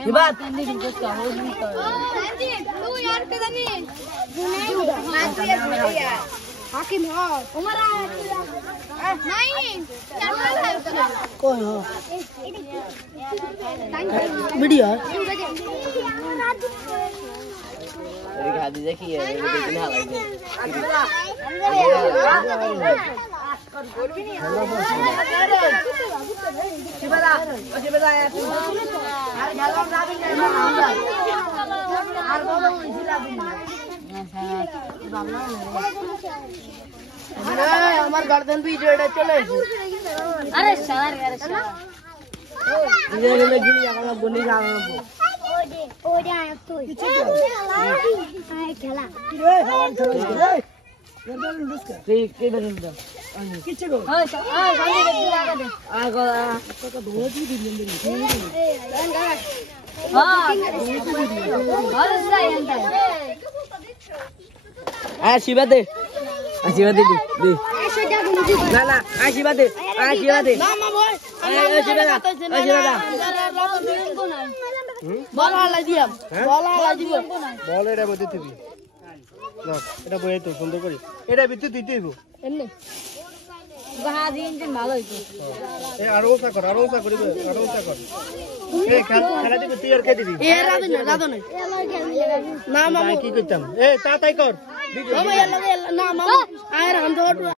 Diba? Hindi din gusto ako dito. तू यार के दनी हाकिम हो उमरा नहीं कैमरा कौन हो वीडियो अरे खादी देखिए वीडियो कितना लगे शिवदा शिवदा यार हेलो राबी আর বাবা ওইছিলা দিন আরে আমার গার্ডেন ভিডিওটা চলে এসেছে আরে স্যার আরে স্যার ইয়ে লাগি আমরা বনি যাবো ওরে আয় তুই আয় খেলা রে হাওয়ান খেলা ঠিক কে বেরন দাও কিচ্ছে গো হ্যাঁ গান্ধী দেখি লাগা দে আগো কত ধোয়া দি দিলেন দিন आशीर्वाद दे आशीर्वाद दे दे ना ना आशीर्वाद दे आशीर्वाद दे বল আলাই দিয়াম বল আলাই দিব বল এটা বইতে দিবি না এটা বইতে তো সুন্দর করে এটা ভিতরে দিতে দিব এমনি গাহা দিন দিন ভালো হইতো এ আরো ওসা কর আরো ওসা কর এ খেলা দিবি তুই আর কে দিবি এ রাধে না না মামা কি করতাম এ তাতাই কর না মামা আয় রাম